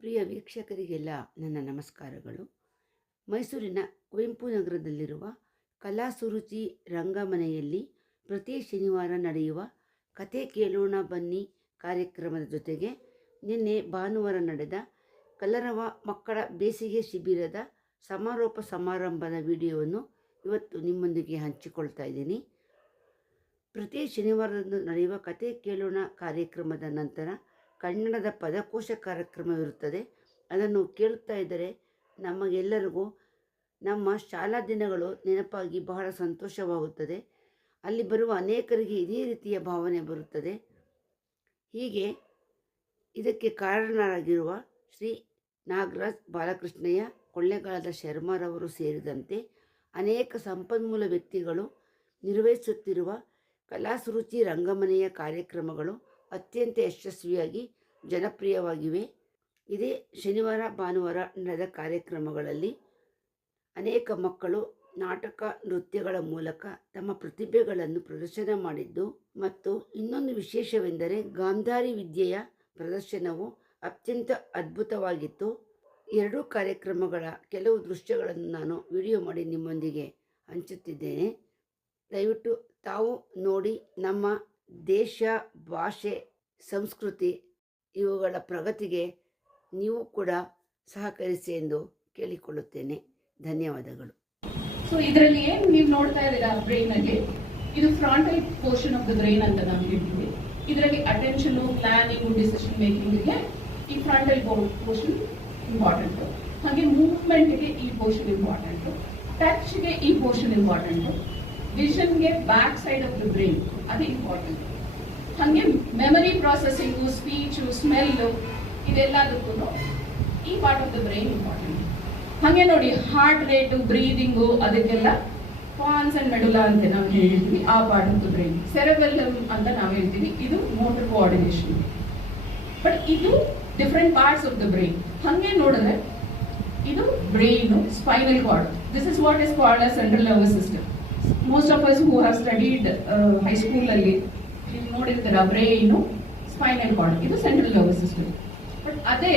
ಪ್ರಿಯ ವೀಕ್ಷಕರಿಗೆಲ್ಲ ನನ್ನ ನಮಸ್ಕಾರಗಳು. ಮೈಸೂರಿನ ಕುವೆಂಪು ನಗರದಲ್ಲಿರುವ ಕಲಾ ಸುರುಚಿ ರಂಗಮನೆಯಲ್ಲಿ ಪ್ರತಿ ಶನಿವಾರ ನಡೆಯುವ ಕತೆ ಕೇಳೋಣ ಬನ್ನಿ ಕಾರ್ಯಕ್ರಮದ ಜೊತೆಗೆ ನಿನ್ನೆ ಭಾನುವಾರ ನಡೆದ ಕಲರವ ಮಕ್ಕಳ ಬೇಸಿಗೆ ಶಿಬಿರದ ಸಮಾರೋಪ ಸಮಾರಂಭದ ವಿಡಿಯೋವನ್ನು ಇವತ್ತು ನಿಮ್ಮೊಂದಿಗೆ ಹಂಚಿಕೊಳ್ತಾ ಇದ್ದೀನಿ. ಪ್ರತಿ ಶನಿವಾರದಂದು ನಡೆಯುವ ಕತೆ ಕೇಳೋಣ ಕಾರ್ಯಕ್ರಮದ ನಂತರ ಕನ್ನಡದ ಪದಕೋಶ ಕಾರ್ಯಕ್ರಮವಿರುತ್ತದೆ. ಅದನ್ನು ಕೇಳುತ್ತಾ ಇದ್ದರೆ ನಮಗೆಲ್ಲರಿಗೂ ನಮ್ಮ ಶಾಲಾ ದಿನಗಳು ನೆನಪಾಗಿ ಬಹಳ ಸಂತೋಷವಾಗುತ್ತದೆ. ಅಲ್ಲಿ ಬರುವ ಅನೇಕರಿಗೆ ಇದೇ ರೀತಿಯ ಭಾವನೆ ಬರುತ್ತದೆ. ಹೀಗೆ ಇದಕ್ಕೆ ಕಾರಣರಾಗಿರುವ ಶ್ರೀ ನಾಗರಾಜ್ ಬಾಲಕೃಷ್ಣಯ್ಯ, ಕೊಳ್ಳೇಗಾಲದ ಶರ್ಮರವರು ಸೇರಿದಂತೆ ಅನೇಕ ಸಂಪನ್ಮೂಲ ವ್ಯಕ್ತಿಗಳು ನಿರ್ವಹಿಸುತ್ತಿರುವ ಕಲಾ ಸುರುಚಿ ರಂಗಮನೆಯ ಕಾರ್ಯಕ್ರಮಗಳು ಅತ್ಯಂತ ಯಶಸ್ವಿಯಾಗಿ ಜನಪ್ರಿಯವಾಗಿವೆ. ಇದೇ ಶನಿವಾರ ಭಾನುವಾರ ನಡೆದ ಕಾರ್ಯಕ್ರಮಗಳಲ್ಲಿ ಅನೇಕ ಮಕ್ಕಳು ನಾಟಕ ನೃತ್ಯಗಳ ಮೂಲಕ ತಮ್ಮ ಪ್ರತಿಭೆಗಳನ್ನು ಪ್ರದರ್ಶನ ಮಾಡಿದ್ದು ಮತ್ತು ಇನ್ನೊಂದು ವಿಶೇಷವೆಂದರೆ ಗಾಂಧಾರಿ ವಿದ್ಯೆಯ ಪ್ರದರ್ಶನವು ಅತ್ಯಂತ ಅದ್ಭುತವಾಗಿತ್ತು. ಎರಡೂ ಕಾರ್ಯಕ್ರಮಗಳ ಕೆಲವು ದೃಶ್ಯಗಳನ್ನು ನಾನು ವಿಡಿಯೋ ಮಾಡಿ ನಿಮ್ಮೊಂದಿಗೆ ಹಂಚುತ್ತಿದ್ದೇನೆ. ದಯವಿಟ್ಟು ತಾವು ನೋಡಿ ನಮ್ಮ ದೇಶ, ಭಾಷೆ, ಸಂಸ್ಕೃತಿ ಇವುಗಳ ಪ್ರಗತಿಗೆ ನೀವು ಕೂಡ ಸಹಕರಿಸಿ ಎಂದು ಕೇಳಿಕೊಳ್ಳುತ್ತೇನೆ. ಧನ್ಯವಾದಗಳು. ಸೊ ಇದರಲ್ಲಿ ಏನು ನೀವು ನೋಡ್ತಾ ಇದ್ದೀರಾ ಬ್ರೈನ್ ಅಲ್ಲಿ, ಇದು frontal portion of the brain ಅಂತ ನಾವು ಹೇಳ್ತೀವಿ. ಇದರಲ್ಲಿ ಅಟೆನ್ಷನ್, ಪ್ಲಾನಿಂಗ್, ಡಿಸಿಷನ್ ಮೇಕಿಂಗ್ಗೆ ಈ ಫ್ರಂಟಲ್ ಪೋರ್ಷನ್ ಇಂಪಾರ್ಟೆಂಟ್. ಹಾಗೆ ಮೂವ್ಮೆಂಟ್ಗೆ ಈ ಪೋರ್ಷನ್ ಇಂಪಾರ್ಟೆಂಟ್, ಟಚ್ಗೆ ಈ ಪೋರ್ಷನ್ ಇಂಪಾರ್ಟೆಂಟ್, ವಿಷನ್ಗೆ back side of the brain ಅದು ಇಂಪಾರ್ಟೆಂಟ್. ಹಾಗೆ ಮೆಮರಿ ಪ್ರಾಸೆಸಿಂಗು, ಸ್ಪೀಚು, ಸ್ಮೆಲ್ಲು ಇದೆಲ್ಲದಕ್ಕೂ ಈ part of the brain important. ಹಾಗೆ ನೋಡಿ ಹಾರ್ಟ್ ರೇಟು, ಬ್ರೀದಿಂಗು ಅದಕ್ಕೆಲ್ಲ ಪಾನ್ಸ್ ಅಂಡ್ ಮೆಡುಲಾ ಅಂತ ನಾವು ಹೇಳ್ತೀವಿ, ಆ part of the brain. Cerebellum ಅಂತ ನಾವು ಹೇಳ್ತೀವಿ, ಇದು ಮೋಟರ್ ಕೋಆರ್ಡಿನೇಷನ್. ಬಟ್ ಇದು different parts of the brain. ಹಾಗೆ ನೋಡಿದ್ರೆ ಇದು brain, spinal cord. This is what is called as central nervous system. Most of us who have studied high school ಅಲ್ಲಿ ನೀವು ನೋಡಿರ್ತೀರ ಬ್ರೈನು, ಸ್ಪೈನಲ್ ಕಾರ್ಡ್, ಇದು ಸೆಂಟ್ರಲ್ ನರ್ವಸ್ ಸಿಸ್ಟಮ್. ಬಟ್ ಅದೇ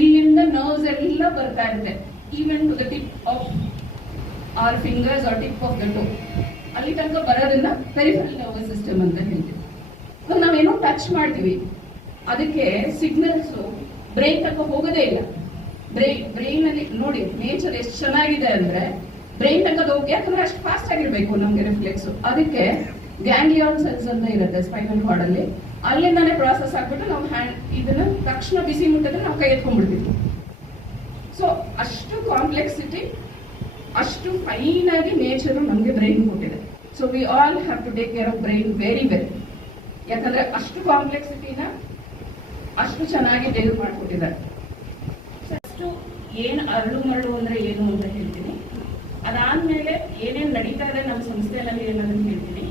ಇಲ್ಲಿಂದ nerves ಎಲ್ಲ ಬರ್ತಾ ಇರುತ್ತೆ, even to the tip of our fingers or tip of the toe. ಅಲ್ಲಿ ತನಕ ಬರೋದನ್ನ ಪೆರಿಫೆರಲ್ ನರ್ವಸ್ ಸಿಸ್ಟಮ್ ಅಂತ ಹೇಳ್ತೀವಿ. ನಾವೇನೋ ಟಚ್ ಮಾಡ್ತೀವಿ, ಅದಕ್ಕೆ ಸಿಗ್ನಲ್ಸ್ ಬ್ರೈನ್ ತನಕ ಹೋಗೋದೇ ಇಲ್ಲ. ಬ್ರೈನ್ ಅಲ್ಲಿ ನೋಡಿ ನೇಚರ್ ಎಷ್ಟು ಚೆನ್ನಾಗಿದೆ ಅಂದ್ರೆ ಬ್ರೈನ್ ತನಕ ಹೋಗಿ, ಯಾಕಂದ್ರೆ ಅಷ್ಟು ಫಾಸ್ಟ್ ಆಗಿರ್ಬೇಕು ನಮ್ಗೆ ರಿಫ್ಲೆಕ್ಸ್. ಅದಕ್ಕೆ ಗ್ಯಾಂಗ್ಲಿಯಾನ್ ಸೆಲ್ಸ್ ಅಂತ ಇರುತ್ತೆ ಸ್ಪೈನಲ್ ಕಾರ್ಡ್ ಅಲ್ಲಿ, ಅಲ್ಲಿಂದಾನೆ ಪ್ರಾಸೆಸ್ ಆಗ್ಬಿಟ್ಟು ನಾವು ಇದನ್ನ ತಕ್ಷಣ ಬಿಸಿ ಮುಟ್ಟಿದ್ರೆ ನಾವು ಕೈ ಎತ್ಕೊಂಡ್ಬಿಡ್ತೀವಿ. ಸೊ ಅಷ್ಟು ಕಾಂಪ್ಲೆಕ್ಸಿಟಿ, ಅಷ್ಟು ಫೈನ್ ಆಗಿ ನೇಚರ್ ನಮ್ಗೆ ಬ್ರೈನ್ ಕೊಟ್ಟಿದೆ. So we all have to take care of brain very well. ಯಾಕಂದ್ರೆ ಅಷ್ಟು ಕಾಂಪ್ಲೆಕ್ಸಿಟಿನ ಅಷ್ಟು ಚೆನ್ನಾಗಿ ದೇವ್ರು ಮಾಡ್ಕೊಟ್ಟಿದ್ದಾರೆ. ಅಷ್ಟು ಏನು ಅರಳು ಮರಳು ಅಂದ್ರೆ ಏನು ಅಂತ ಹೇಳ್ತೀನಿ. ಅದಾದ್ಮೇಲೆ ಏನೇನು ನಡೀತಾ ಇದೆ ನಮ್ಮ ಸಂಸ್ಥೆಯಲ್ಲಿ ಅನ್ನೋದನ್ನ ಹೇಳ್ತೀನಿ.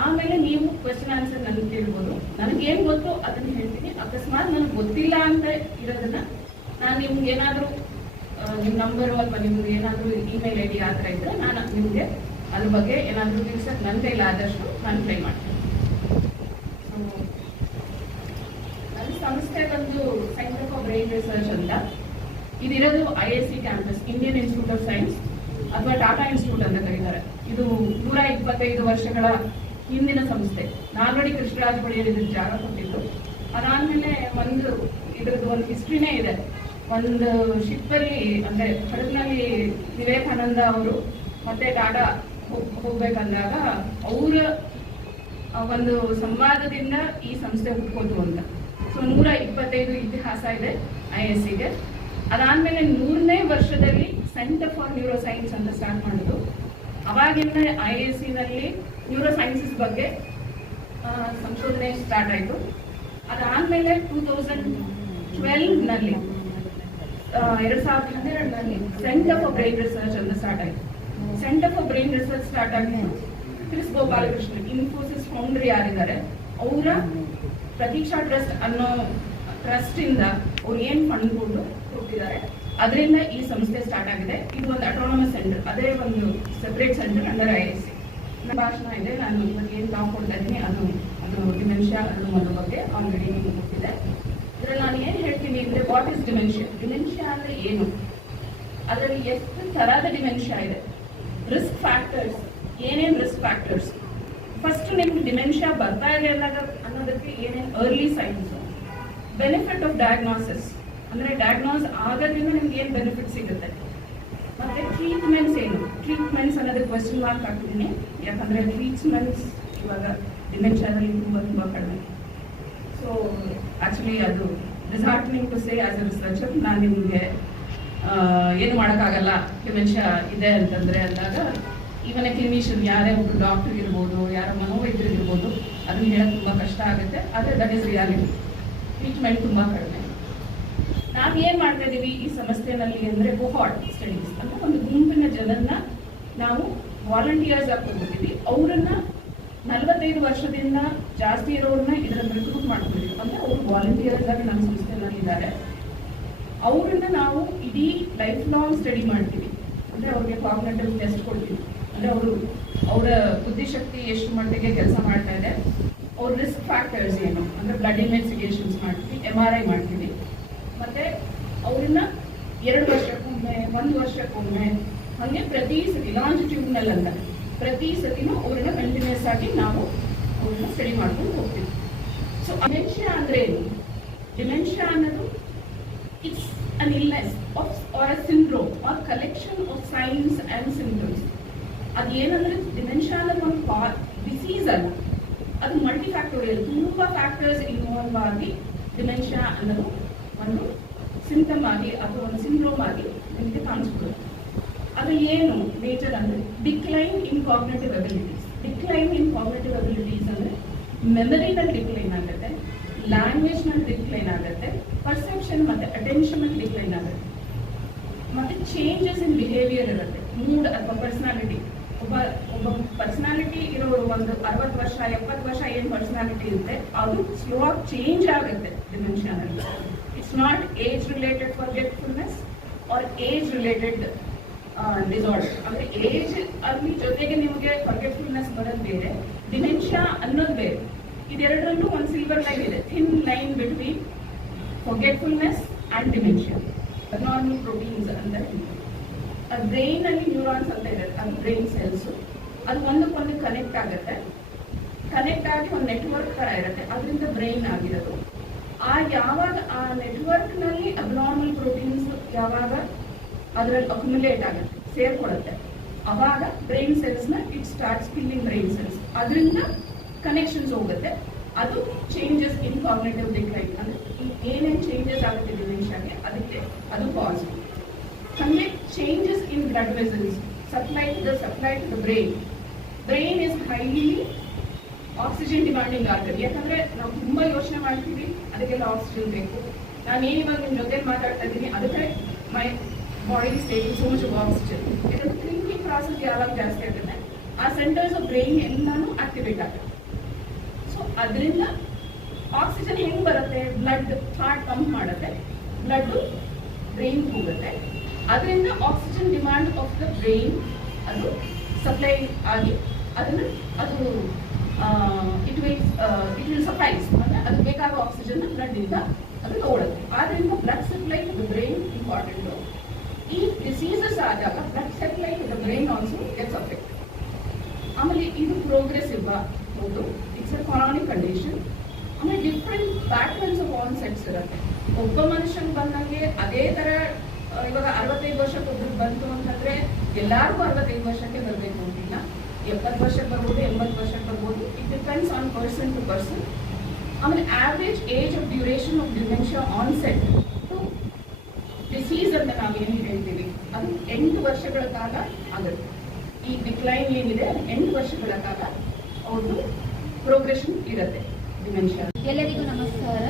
ಆಮೇಲೆ ನೀವು ಕ್ವೆಶ್ಚನ್ ಆನ್ಸರ್ ನನಗೆ ಕೇಳ್ಬೋದು. ನನಗೇನು ಗೊತ್ತು ಅದನ್ನ ಹೇಳ್ತೀನಿ. ಅಕಸ್ಮಾತ್ ನನಗೆ ಗೊತ್ತಿಲ್ಲ ಅಂತ ಇರೋದನ್ನ ನಾನು ನಿಮ್ಗೆ ಏನಾದರೂ ನಿಮ್ಮ ನಂಬರು ಅಥವಾ ನಿಮ್ಗೆ ಏನಾದರೂ ಇಮೇಲ್ ಐ ಡಿ ಆ ಥರ ಇದ್ರೆ ನಾನು ನಿಮಗೆ ಅದ್ರ ಬಗ್ಗೆ ಏನಾದರೂ ತಿಳಿಸಕ್ಕೆ ನನ್ನ ಕೈಲಿ ಆದಷ್ಟು ನಾನು ಟ್ರೈ ಮಾಡ್ತೀನಿ. ನನ್ನ ಸಂಸ್ಥೆ ಬಂದು ಸೆಂಟರ್ ಫಾರ್ ಬ್ರೈನ್ ರಿಸರ್ಚ್ ಅಂತ. ಇದಿರೋದು IISc campus, Indian institute of science ಅಥವಾ ಟಾಟಾ ಇನ್ಸ್ಟಿಟ್ಯೂಟ್ ಅಂತ ಕರೀತಾರೆ. ಇದು 125 ವರ್ಷಗಳ ಹಿಂದಿನ ಸಂಸ್ಥೆ. ನಾಲ್ವಡಿ ಕೃಷ್ಣರಾಜ ಬಳಿಯಲ್ಲಿ ಇದ್ರ ಜಾಗ ಕೊಟ್ಟಿದ್ರು. ಅದಾದ್ಮೇಲೆ ಇದ್ರದ್ದು ಒಂದು ಹಿಸ್ಟ್ರಿನೇ ಇದೆ. ಒಂದು ಶಿಪ್ಪಲ್ಲಿ ಅಂದ್ರೆ ಹಡಗ್ನಲ್ಲಿ ವಿವೇಕಾನಂದ ಅವರು ಮತ್ತೆ ಟಾಟಾ ಹೋಗ್ಬೇಕಂದಾಗ ಅವರ ಒಂದು ಸಂವಾದದಿಂದ ಈ ಸಂಸ್ಥೆ ಹುಟ್ಕೋದು ಅಂತ. ಸೊ 125 ಇತಿಹಾಸ ಇದೆ IIScಗೆ. ಅದಾದ್ಮೇಲೆ 100ನೇ ವರ್ಷದಲ್ಲಿ ಸೆಂಟರ್ ಫಾರ್ ನ್ಯೂರೋ ಸೈನ್ಸ್ ಅಂತ ಸ್ಟಾರ್ಟ್ ಮಾಡೋದು. ಅವಾಗಿಂದ IIScನಲ್ಲಿ ನ್ಯೂರೋ ಸೈನ್ಸಸ್ ಬಗ್ಗೆ ಸಂಶೋಧನೆ ಸ್ಟಾರ್ಟ್ ಆಯಿತು. ಅದಾದ್ಮೇಲೆ 2012ನಲ್ಲಿ 2012ರಲ್ಲಿ ಸೆಂಟರ್ ಫಾರ್ ಬ್ರೈನ್ ರಿಸರ್ಚ್ ಅಂತ ಸ್ಟಾರ್ಟ್ ಆಯಿತು. Centre for brain research start ಆಗಿದ್ದು ಕ್ರಿಸ್ ಗೋಪಾಲಕೃಷ್ಣ, ಇನ್ಫೋಸಿಸ್ ಫೌಂಡರ್ ಯಾರಿದ್ದಾರೆ ಅವರ ಪ್ರತೀಕ್ಷಾ ಟ್ರಸ್ಟ್ ಅನ್ನೋ ಟ್ರಸ್ಟ್ ಇಂದ ಅವ್ರು ಏನ್ ಫಂಡ್ ಕೊಟ್ಟು ಕೊಟ್ಟಿದ್ದಾರೆ, ಅದರಿಂದ ಈ ಸಂಸ್ಥೆ ಸ್ಟಾರ್ಟ್ ಆಗಿದೆ. ಇದು ಒಂದು ಅಟೋನಮಸ್ ಸೆಂಟರ್, ಅದೇ ಒಂದು ಸೆಪರೇಟ್ ಸೆಂಟರ್ ಅಂಡರ್ IISc. ಭಾಷಣ ಇದೆ, ನಾನು ಇವಾಗ ಏನು ಟಾಕ್ ಕೊಡ್ತಾ ಇದ್ದೀನಿ ಅದು ಡಿಮೆನ್ಷಿಯಾ ಅನ್ನೋ ಬಗ್ಗೆ ಆಲ್ರೆಡಿ ನಿಮ್ಗೆ ಗೊತ್ತಿದೆ. ಇದ್ರಲ್ಲಿ ನಾನು ಏನು ಹೇಳ್ತೀನಿ ಅಂದರೆ ವಾಟ್ ಇಸ್ ಡಿಮೆನ್ಷಿಯಾ. ಡಿಮೆನ್ಷಿಯಾ ಅಂದರೆ ಏನು, ಅದರಲ್ಲಿ ಎಷ್ಟು ಥರದ ಡಿಮೆನ್ಷಿಯಾ ಇದೆ, ರಿಸ್ಕ್ ಫ್ಯಾಕ್ಟರ್ಸ್ ಏನೇನು ರಿಸ್ಕ್ ಫ್ಯಾಕ್ಟರ್ಸ್, ಫಸ್ಟ್ ನಿಮ್ಗೆ ಡಿಮೆನ್ಷಿಯಾ ಬರ್ತಾ ಇದೆ ಅನ್ನೋದಕ್ಕೆ ಏನೇನು early science, benefit of diagnosis ಅಂದರೆ ಡಯಾಗ್ನೋಸ್ ಆಗೋದ್ರಿಂದ ನಿಮ್ಗೆ ಏನು ಬೆನಿಫಿಟ್ ಸಿಗುತ್ತೆ, ಮತ್ತೆ ಟ್ರೀಟ್ಮೆಂಟ್ಸ್ ಏನು. ಟ್ರೀಟ್ಮೆಂಟ್ಸ್ ಅನ್ನೋದಕ್ಕೆ ಕ್ವೆಶ್ಚನ್ ಮಾರ್ಕ್ ಹಾಕಿದ್ದೀನಿ, ಯಾಕಂದರೆ ಟ್ರೀಟ್ಮೆಂಟ್ಸ್ ಇವಾಗ ಡಿಮೆನ್ಷಿಯಾದಲ್ಲಿ ತುಂಬ ಕಡಿಮೆ. ಸೊ ಆ್ಯಕ್ಚುಲಿ ಅದು disheartening to say as a researcher, ನಾನು ನಿಮಗೆ ಏನು ಮಾಡೋಕ್ಕಾಗಲ್ಲ ಡಿಮೆನ್ಷಿಯಾ ಇದೆ ಅಂತಂದರೆ ಅಂದಾಗ ಇವನ ಕ್ಲಿನಿಷಿಯನ್ ಯಾರೇ ಒಬ್ಬರು ಡಾಕ್ಟರ್ ಇರ್ಬೋದು, ಯಾರೋ ಮನೋವೈದ್ಯರಿರ್ಬೋದು, ಅದನ್ನು ಹೇಳೋಕ್ಕೆ ತುಂಬ ಕಷ್ಟ ಆಗುತ್ತೆ. ಆದರೆ ದಟ್ ಈಸ್ ರಿಯಾಲಿಟಿ. ಟ್ರೀಟ್ಮೆಂಟ್ ತುಂಬ ಕಡಿಮೆ. ನಾವು ಏನು ಮಾಡ್ತಾ ಇದ್ದೀವಿ ಈ ಸಮಸ್ಯೆನಲ್ಲಿ ಅಂದರೆ ಕೊಹಾರ್ಟ್ ಸ್ಟಡೀಸ್ ಅಂದರೆ ಒಂದು ಗುಂಪಿನ ಜನರನ್ನ ನಾವು ವಾಲಂಟಿಯರ್ಸ್ ಆಗಿ ತಗೋತೀವಿ. ಅವರನ್ನ 45 ವರ್ಷದಿಂದ ಜಾಸ್ತಿ ಇರೋರನ್ನ ಇದರಲ್ಲಿ ರಿಕ್ರೂಟ್ ಮಾಡ್ಕೊಂಡಿದ್ದೀವಿ. ಅಂದರೆ ಅವರು ವಾಲಂಟಿಯರ್ಸ್ ಆಗಿ ನಮ್ಮ ಸಂಸ್ಥೆನಲ್ಲಿ ಇದ್ದಾರೆ. ಅವರನ್ನ ನಾವು ಇಡೀ ಲೈಫ್ ಲಾಂಗ್ ಸ್ಟಡಿ ಮಾಡ್ತೀವಿ. ಅಂದರೆ ಅವ್ರಿಗೆ ಕಾಗ್ನಿಟಿವ್ ಟೆಸ್ಟ್ ಕೊಡ್ತೀವಿ. ಅಂದರೆ ಅವರ ಬುದ್ಧಿಶಕ್ತಿ ಎಷ್ಟು ಮಟ್ಟಿಗೆ ಕೆಲಸ ಮಾಡ್ತಾ ಇದೆ, ಅವ್ರ ರಿಸ್ಕ್ ಫ್ಯಾಕ್ಟರ್ಸ್ ಏನು, ಅಂದರೆ ಬ್ಲಡ್ ಇನ್ವೆಸ್ಟಿಗೇಷನ್ಸ್ ಮಾಡ್ತೀವಿ, MRI ಮಾಡ್ತೀವಿ. ಮತ್ತು ಅವ್ರನ್ನ 2 ವರ್ಷಕ್ಕೊಮ್ಮೆ 1 ವರ್ಷಕ್ಕೊಮ್ಮೆ ಹಾಗೆ ಪ್ರತಿ ಸತಿ ಲಾಂಜಿಟ್ಯೂಡ್ನಲ್ ಅಂತ ಪ್ರತಿ ಸತಿನೂ ಅವ್ರನ್ನ ಕಂಟಿನ್ಯೂಸ್ ಆಗಿ ನಾವು ಅವ್ರನ್ನ ಸ್ಟಡಿ ಮಾಡ್ಕೊಂಡು ಹೋಗ್ತೀವಿ. ಸೊ ಡಿಮೆನ್ಷಿಯಾ ಅಂದರೆ ಏನು? ಡಿಮೆನ್ಷಿಯಾ ಅನ್ನೋದು it's an illness or a syndrome or collection of signs and symptoms. ಅದು ಏನಂದರೆ ಡಿಮೆನ್ಷಿಯಾ ಅನ್ನೋದು ಒಂದು ಡಿಸೀಸ್ ಅಲ್ಲ, ಅದು ಮಲ್ಟಿ ಫ್ಯಾಕ್ಟೋರಿಯಲ್, ತುಂಬ ಫ್ಯಾಕ್ಟರ್ಸ್ ಇನ್ವಾಲ್ವ್ ಆಗಿ ಡಿಮೆನ್ಷಿಯಾ ಅನ್ನೋದು ಒಂದು ಸಿಂಪ್ಟಮ್ ಆಗಿ ಅಥವಾ ಒಂದು ಸಿಂಡ್ರೋಮ್ ಆಗಿ ನಿಮಗೆ ಕಾಣಿಸ್ಕೊಳ್ಳುತ್ತೆ. ಅದು ಏನು ಮೇಜರ್ ಅಂದರೆ decline in cognitive abilities. Decline in cognitive abilities ಅಂದರೆ ಮೆಮರಿನಲ್ಲಿ ಡಿಕ್ಲೈನ್ ಆಗುತ್ತೆ, ಲ್ಯಾಂಗ್ವೇಜ್ನಲ್ಲಿ ಡಿಕ್ಲೈನ್ ಆಗುತ್ತೆ, ಪರ್ಸೆಪ್ಷನ್ ಮತ್ತು ಅಟೆನ್ಷನಲ್ಲಿ ಡಿಕ್ಲೈನ್ ಆಗುತ್ತೆ, ಮತ್ತು ಚೇಂಜಸ್ ಇನ್ ಬಿಹೇವಿಯರ್ ಇರುತ್ತೆ, ಮೂಡ್ ಅಥವಾ ಪರ್ಸನಾಲಿಟಿ. ಒಬ್ಬ ಪರ್ಸನಾಲಿಟಿ ಇರೋರು ಒಂದು 60 ವರ್ಷ 70 ವರ್ಷ ಏನು ಪರ್ಸನಾಲಿಟಿ ಇರುತ್ತೆ ಅದು ಸ್ಲೋ ಆಗಿ ಚೇಂಜ್ ಆಗುತ್ತೆ ಡಿಮೆನ್ಷಿಯಾನಲ್ಲಿ. It's not age related forgetfulness or age related disorder. ಅಂದರೆ ಏಜ್ ಅಲ್ಲಿ ಜೊತೆಗೆ ನಿಮಗೆ ಫರ್ಗೆಟ್ಫುಲ್ನೆಸ್ ಬರೋದು ಬೇರೆ, ಡಿಮೆನ್ಷಿಯಾ ಅನ್ನೋದು ಬೇರೆ. ಇದೆರಡರಲ್ಲೂ ಒಂದು ಸಿಲ್ವರ್ ಲೈನ್ ಇದೆ, thin line between forgetfulness and dementia. Normal proteins ಅಂತ ಅದು ಬ್ರೈನಲ್ಲಿ ನ್ಯೂರಾನ್ಸ್ ಅಂತ ಇದೆ, ಅದು ಬ್ರೈನ್ ಸೆಲ್ಸು, ಅದು ಒಂದಕ್ಕೊಂದು ಕನೆಕ್ಟ್ ಆಗುತ್ತೆ, ಕನೆಕ್ಟ್ ಆಗಿ ಒಂದು ನೆಟ್ವರ್ಕ್ ಥರ ಇರುತ್ತೆ, ಅದರಿಂದ ಬ್ರೈನ್ ಆಗಿರೋದು. ಯಾವಾಗ ಆ ನೆಟ್ವರ್ಕ್ನಲ್ಲಿ ಅಬ್ನಾರ್ಮಲ್ ಪ್ರೋಟೀನ್ಸ್ ಯಾವಾಗ ಅದರಲ್ಲಿ ಅಕ್ಯುಮುಲೇಟ್ ಆಗುತ್ತೆ, ಸೇರ್ಕೊಳ್ಳುತ್ತೆ, ಅವಾಗ ಬ್ರೈನ್ ಸೆಲ್ಸ್ನ it starts killing brain cells. ಅದರಿಂದ ಕನೆಕ್ಷನ್ಸ್ ಹೋಗುತ್ತೆ, ಅದು ಚೇಂಜಸ್ ಇನ್ ಕಾಗ್ನಿಟಿವ್ ಡಿಕ್ಲೈನ್. ಅಂದರೆ ಏನೇನು ಚೇಂಜಸ್ ಆಗುತ್ತೆ ಡಿಮೆನ್ಷಿಯಾಗೆ ಅದಕ್ಕೆ ಅದು ಕಾಸ್. ಹಾಗೆ changes in blood vessels, supply to the brain is highly oxygen demanding organ. ಯಾಕಂದರೆ ನಾವು ತುಂಬ ಯೋಚನೆ ಮಾಡ್ತೀವಿ, ಅದಕ್ಕೆಲ್ಲ ಆಕ್ಸಿಜನ್ ಬೇಕು. ನಾನೇನು ಇವಾಗ ನಿಮ್ಮ ಜೊತೆ ಮಾತಾಡ್ತಾ ಇದ್ದೀನಿ, ಅದಕ್ಕೆ my body is taking so much of oxygen. ಇದನ್ನು ಥಿಂಕಿಂಗ್ ಪ್ರಾಸೆಸ್ ಯಾವಾಗ ಜಾಸ್ತಿ ಆಗುತ್ತೆ, ಆ ಸೆಂಟರ್ಸ್ ಆಫ್ ಬ್ರೈನ್ ಎಲ್ಲನೂ ಆಕ್ಟಿವೇಟ್ ಆಗುತ್ತೆ. ಸೊ ಅದರಿಂದ ಆಕ್ಸಿಜನ್ ಹೆಂಗೆ ಬರುತ್ತೆ, ಬ್ಲಡ್ ಹಾರ್ಟ್ ಪಂಪ್ ಮಾಡುತ್ತೆ, ಬ್ಲಡ್ಡು ಬ್ರೈನ್ ಹೋಗುತ್ತೆ, ಅದರಿಂದ oxygen demand of the brain ಅದು ಸಪ್ಲೈ ಆಗಿ ಅದನ್ನು ಅದು ಇಟ್ ವಿಲ್ ಸಪ್ಲೈಸ್. ಅಂದರೆ ಅದು ಬೇಕಾದ ಆಕ್ಸಿಜನ್ ಬ್ಲಡ್ಡಿಂದ ಅದು ತಗೊಳುತ್ತೆ. ಆದ್ದರಿಂದ blood supply to the brain important. ಈ ಡಿಸೀಸಸ್ ಆದಾಗ blood supply to the brain also gets affect. ಆಮೇಲೆ ಇದು ಪ್ರೋಗ್ರೆಸಿವ್ ಹೌದು, ಇಟ್ಸ್ ಅ ಕ್ರಾನಿಕ್ ಕಂಡೀಷನ್. ಆಮೇಲೆ ಡಿಫ್ರೆಂಟ್ ಪ್ಯಾಟರ್ನ್ಸ್ ಆಫ್ ಆನ್ಸೆಟ್ಸ್ ಇರುತ್ತೆ. ಒಬ್ಬ ಮನುಷ್ಯನಿಗೆ ಬಂದಂಗೆ ಅದೇ ಥರ ಇವಾಗ 65 ವರ್ಷಕ್ಕೆ ಒಬ್ರಿಗೆ ಬಂತು ಅಂತಂದರೆ ಎಲ್ಲರಿಗೂ 65 ವರ್ಷಕ್ಕೆ ಬರಬೇಕು ಅಂತಿಲ್ಲ, 70 ವರ್ಷಕ್ಕೆ ಬರ್ಬೋದು, 80 ವರ್ಷಕ್ಕೆ ಬರ್ಬೋದು. It depends on person to person. ಆಮೇಲೆ average age of duration of dementia onset to disease ಅಂತ ನಾವೇನು ಹೇಳ್ತೀವಿ ಅದು 8 ವರ್ಷಗಳ ಕಾಲ ಆಗುತ್ತೆ. ಈ ಡಿಕ್ಲೈನ್ ಏನಿದೆ 8 ವರ್ಷಗಳ ಕಾಲ ಅವ್ರದ್ದು ಪ್ರೋಗ್ರೆಷನ್ ಇರುತ್ತೆ ಡಿಮೆನ್ಷಿಯಾ. ಎಲ್ಲರಿಗೂ ನಮಸ್ಕಾರ,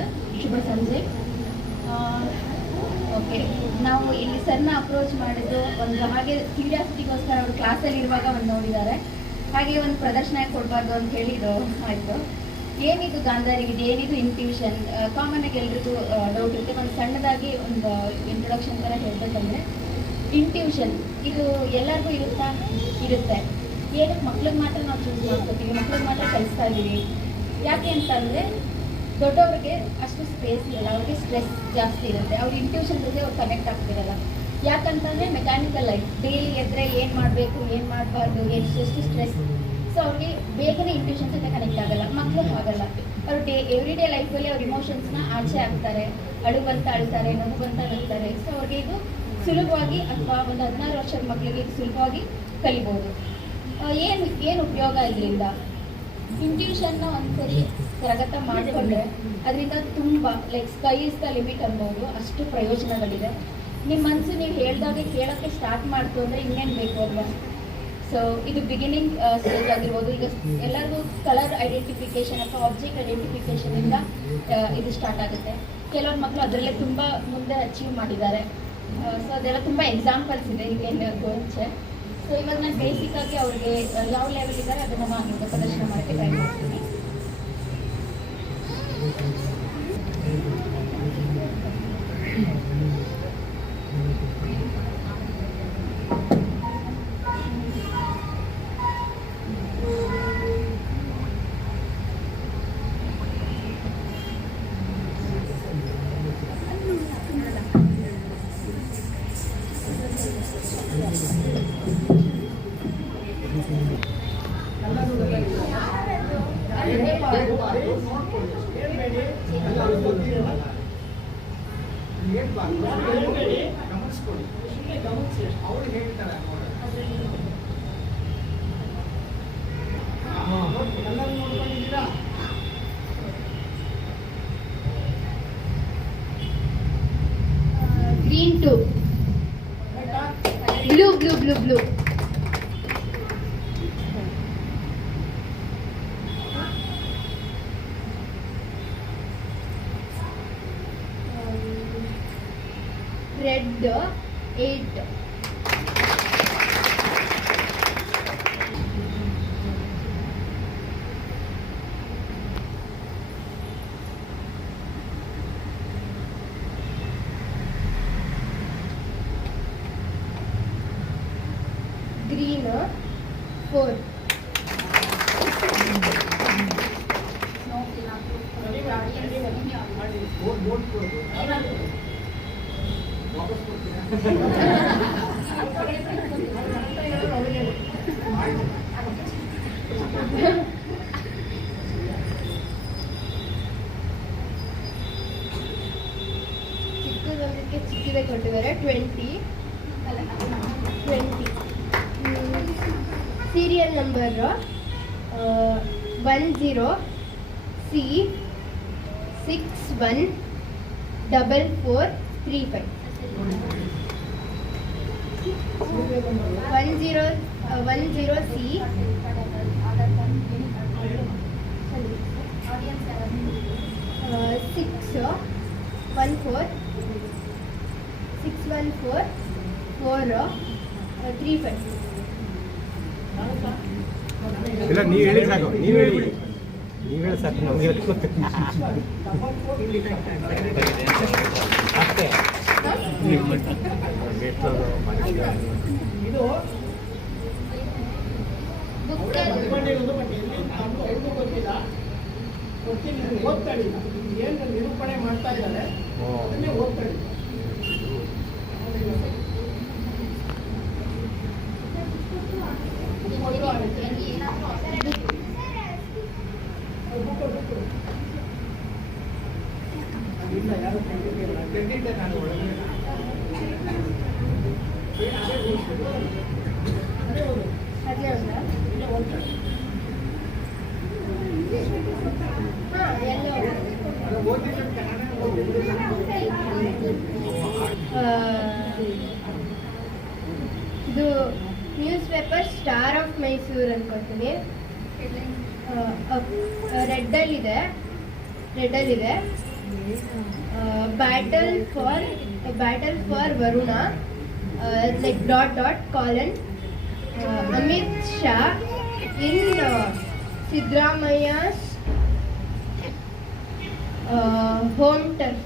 ಶುಭ ಸಂಜೆ. ಓಕೆ, ನಾವು ಇಲ್ಲಿ ಸರ್ನ ಅಪ್ರೋಚ್ ಮಾಡಿದ್ದು ಒಂದು ಹಾಗೆ ಕ್ಯೂರಿಯಾಸಿಟಿಗೋಸ್ಕರ ಅವರು ಕ್ಲಾಸಲ್ಲಿ ಇರುವಾಗ ಒಂದು ನೋಡಿದ್ದಾರೆ, ಹಾಗೆ ಒಂದು ಪ್ರದರ್ಶನ ಕೊಡಬಾರ್ದು ಅಂತ ಹೇಳಿದ್ದು ಆಯಿತು. ಏನಿದು ಗಾಂಧಾರಿಗೆ, ಏನಿದು ಇಂಟ್ಯೂಷನ್, ಕಾಮನ್ ಆಗಿ ಎಲ್ರಿಗೂ ಡೌಟ್ ಇರುತ್ತೆ. ಒಂದು ಸಣ್ಣದಾಗಿ ಒಂದು ಇಂಟ್ರೊಡಕ್ಷನ್ ಥರ ಹೇಳಬೇಕಂದ್ರೆ, ಇಂಟ್ಯೂಷನ್ ಇದು ಎಲ್ಲರಿಗೂ ಇರುತ್ತೆ. ಏನಕ್ಕೆ ಮಕ್ಳಿಗೆ ಮಾತ್ರ ನಾವು ಚೂಸ್ ಮಾಡ್ಕೊತೀವಿ, ಮಕ್ಳಿಗೆ ಮಾತ್ರ ಕಲಿಸ್ತಾ ಇದ್ದೀವಿ. ಯಾಕೆ ಅಂತಂದರೆ ದೊಡ್ಡವ್ರಿಗೆ ಅಷ್ಟು ಸ್ಪೇಸ್ ಇರಲ್ಲ, ಅವ್ರಿಗೆ ಸ್ಟ್ರೆಸ್ ಜಾಸ್ತಿ ಇರುತ್ತೆ, ಅವ್ರ ಇಂಟ್ಯೂಷನ್ ಜೊತೆ ಅವ್ರು ಕನೆಕ್ಟ್ ಆಗ್ತಿರಲ್ಲ. ಯಾಕಂತಂದರೆ ಮೆಕ್ಯಾನಿಕಲ್ ಲೈಫ್, ಡೈಲಿ ಎದ್ದರೆ ಏನು ಮಾಡಬೇಕು ಏನು ಮಾಡಬಾರ್ದು ಎಷ್ಟು ಸ್ಟ್ರೆಸ್, ಸೊ ಅವ್ರಿಗೆ ಬೇಗನೆ ಇಂಟ್ಯೂಷನ್ ಜೊತೆ ಕನೆಕ್ಟ್ ಆಗಲ್ಲ. ಮಕ್ಕಳು ಆಗಲ್ಲ, ಅವ್ರು ಎವ್ರಿ ಡೇ ಲೈಫಲ್ಲಿ ಅವ್ರ ಇಮೋಷನ್ಸ್ನ ಆಚೆ ಹಾಕ್ತಾರೆ, ಅಳುವಂತ ಅಳ್ತಾರೆ, ನಗುವಂತ ನಗ್ತಾರೆ. ಸೊ ಅವ್ರಿಗೆ ಇದು ಸುಲಭವಾಗಿ, ಅಥವಾ ಒಂದು 16 ವರ್ಷದ ಮಕ್ಕಳಿಗೆ ಇದು ಸುಲಭವಾಗಿ ಕಲಿಬೋದು. ಏನು ಉಪಯೋಗ ಇದರಿಂದ? ಇಂಟ್ಯೂಷನ್ನ ಒಂದ್ಸರಿ ಕರಗತ ಮಾಡಿಕೊಂಡ್ರೆ ಅದರಿಂದ ತುಂಬ like sky is the limit ಅನ್ಬೋದು, ಅಷ್ಟು ಪ್ರಯೋಜನಗಳಿದೆ. ನಿಮ್ಮ ಮನಸ್ಸು ನೀವು ಹೇಳ್ದಾಗೆ ಕೇಳೋಕ್ಕೆ ಸ್ಟಾರ್ಟ್ ಮಾಡ್ತು ಅಂದರೆ ಇನ್ನೇನು ಬೇಕು ಅಲ್ವಾ? ಸೊ ಇದು ಬಿಗಿನಿಂಗ್ ಸ್ಟೇಜ್ ಆಗಿರ್ಬೋದು. ಈಗ ಎಲ್ಲರಿಗೂ ಕಲರ್ ಐಡೆಂಟಿಫಿಕೇಶನ್ ಅಥವಾ ಆಬ್ಜೆಕ್ಟ್ ಐಡೆಂಟಿಫಿಕೇಶನಿಂದ ಇದು ಸ್ಟಾರ್ಟ್ ಆಗುತ್ತೆ. ಕೆಲವೊಂದು ಮಕ್ಕಳು ಅದರಲ್ಲೇ ತುಂಬ ಮುಂದೆ ಅಚೀವ್ ಮಾಡಿದ್ದಾರೆ. ಸೊ ಅದೆಲ್ಲ ತುಂಬ ಎಕ್ಸಾಂಪಲ್ಸ್ ಇದೆ ಈಗೇನು ಮುಂಚೆ. ಸೊ ಇವಾಗ ನಾನು ಬೇಸಿಕ್ಕಾಗಿ ಅವ್ರಿಗೆ ಯಾವ ಲೆವೆಲ್ ಇದ್ದಾರೆ ಅದನ್ನು ನಾನು ಪ್ರದರ್ಶನ ಮಾಡೋಕ್ಕೆ ಟ್ರೈ ಮಾಡ್ತೀನಿ. Green 2, blue. Red 8. Green 4. ಚಿಕ್ಕದೊಂದಕ್ಕೆ ಚಿಕ್ಕಿದೆ ಕೊಟ್ಟಿದ್ದಾರೆ 20. Serial number 10C614435. 10C 61445. ಇಲ್ಲ, ನೀವು ಹೇಳಿ ಸಾಕು, ನೀವು ಹೇಳಿ ಸಾಕು, ನಮಗೆ ಅಷ್ಟೇ. ಏನು ನಿರೂಪಣೆ ಮಾಡ್ತಾ ಇದ್ದಾರೆ ಅದನ್ನೇ ಓದ್ತಾಳೆ. ಯಾರು ನಾನು ಒಳಗೆ ಇದು news paper star of Mysuru ಅನ್ಕೊಳ್ತೀನಿ. ರೆಡ್ಡಲ್ಲಿದೆ battle for Varuna like .colon Amit Shah in Siddaramaiah's home turf.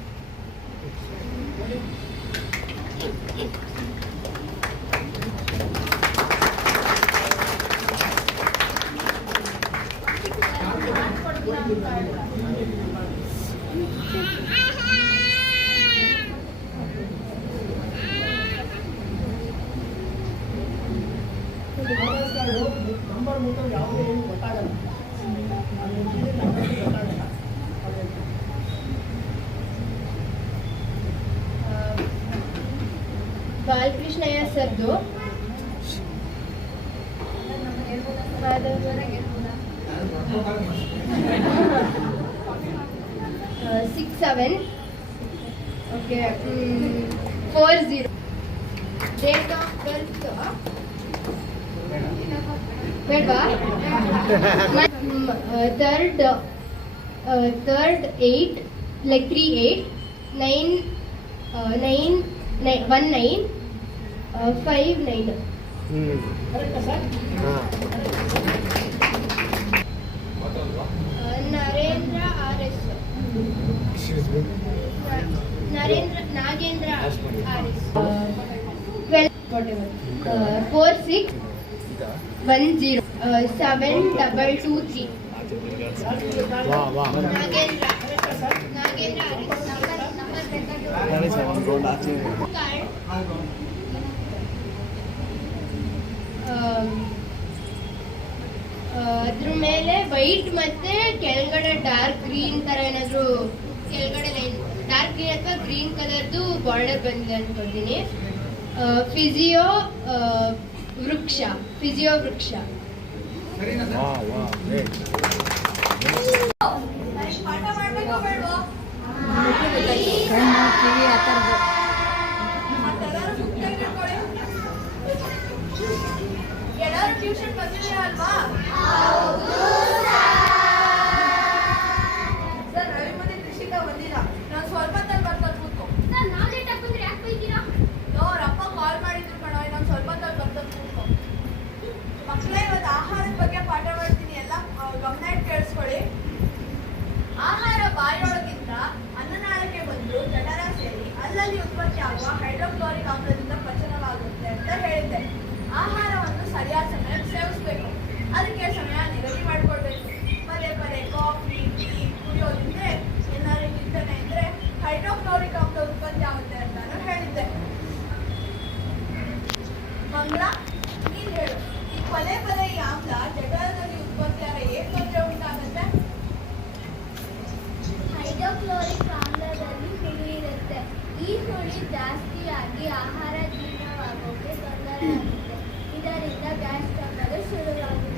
ಇಂಥವು ಯಾವುದೇ ಏನು ಗೊತ್ತಾಗಲ್ಲ. ಅದು ನಮಗೆ ಗೊತ್ತಾಗಲ್ಲ. ಬಾಲಕೃಷ್ಣಯ್ಯ ಸರ್ದು 67 ಓಕೆ 40 ಡೇಟ್ ಆಫ್ ಬರ್ತ್ ಬೇಡವಾ ಥರ್ಡ್ 8 like 38 9 19 59 ಕರೆಕ್ಟಾ sir? Narendra RS Nagendra RS 4610 7223 Nagendra ಅದ್ರ ಮೇಲೆ ವೈಟ್ ಮತ್ತೆ ಕೆಳಗಡೆ ಡಾರ್ಕ್ ಗ್ರೀನ್ ತರ ಏನಾದ್ರು ಕೆಳಗಡೆ ಲೈನ್ ಡಾರ್ಕ್ ಗ್ರೀನ್ ಅಥವಾ ಗ್ರೀನ್ ಕಲರ್ದು ಬಾರ್ಡರ್ ಬಂದಿದೆ ಅನ್ಕೊಳ್ತೀನಿ. ಫಿಸಿಯೋ ವೃಕ್ಷ ಟ್ಯೂಷನ್ ಬಂದಿದ್ದೀರಾ ಅಲ್ವಾ? ಸರ್ ರವಿಮುನಿ ಕೃಷಿಕ ಬಂದಿಲ್ಲ. ನಾನು ಸ್ವಲ್ಪ ಹೊತ್ತಲ್ಲಿ ಬರ್ತಾರೆ ಕೂತ್ಕೊ. ಅವ್ರ ಅಪ್ಪ ಕಾಲ್ ಮಾಡಿದ್ರು ಕಣೋ, ಇನ್ನೊಂದು ಸ್ವಲ್ಪ ಹೊತ್ತಲ್ಲಿ ಬರ್ತಾರೆ ಕೂತ್ಕೊ. ಮಕ್ಕಳೇ ಇವತ್ತು ಆಹಾರದ ಬಗ್ಗೆ ಪಾಠ ಮಾಡ್ತೀನಿ, ಎಲ್ಲ ಗಮನ ಇಟ್ಟು ಕೇಳಿಸ್ಕೊಳ್ಳಿ. ಆಹಾರ ಬಾಯಿಯೊಳಗಿಂದ ಅನ್ನನಾಳಕ್ಕೆ ಬಂದು ಜಠರ ಸೇರಿ ಅಲ್ಲಲ್ಲಿ ಉತ್ಪತ್ತಿ ಆಗುವ ಹೈಡ್ರೋಕ್ಲೋರಿಕ್ ಆಮ್ಲದಿಂದ ಪಚನವಾಗುತ್ತೆ ಅಂತ ಹೇಳಿದ್ದೆ. ಆಹಾರವನ್ನು ಸರಿಯಾದ ಸಮಯಕ್ಕೆ ಸೇವಿಸಬೇಕು. ಅದಕ್ಕೆ ಸಮಯ ನಿಗದಿ ಮಾಡಿಕೊಳ್ಬೇಕು. ಪದೇ ಪದೇ ಕಾಫಿ ಟೀ ಕುಡಿಯೋದಿದ್ರೆ ಏನಾದ್ರು ಚಿಂತನೆ ಇದ್ರೆ ಹೈಡ್ರೋಕ್ಲೋರಿಕ್ ಆಮ್ಲ ಉತ್ಪತ್ತಿ ಆಗುತ್ತೆ ಅಂತ ನಾನು ಹೇಳಿದ್ದೆ. ಮಂಗಳ, ನೀನ್ ಹೇಳು, ಈ ಪದೇ ಪದೇ ಈ ಆಮ್ಲ ಜಠರದಲ್ಲಿ ಉತ್ಪತ್ತಿಯಾಗ ಏನ್ ತೊಂದರೆ ಉಂಟಾಗುತ್ತೆ? ಹೈಡ್ರೋಕ್ಲೋರಿಕ್ ಆಮ್ಲದಲ್ಲಿ ಹುಳಿ ಇರುತ್ತೆ. ಈ ಹುಳಿ ಜಾಸ್ತಿಯಾಗಿ ಆಹಾರ ಜೀರ್ಣವಾಗೋಕೆ ತೊಂದರೆ ಆಗುತ್ತೆ. ಇದರಿಂದ ಗ್ಯಾಸ್ ಟ್ರಬಲ್ ಶುರುವಾಗುತ್ತೆ.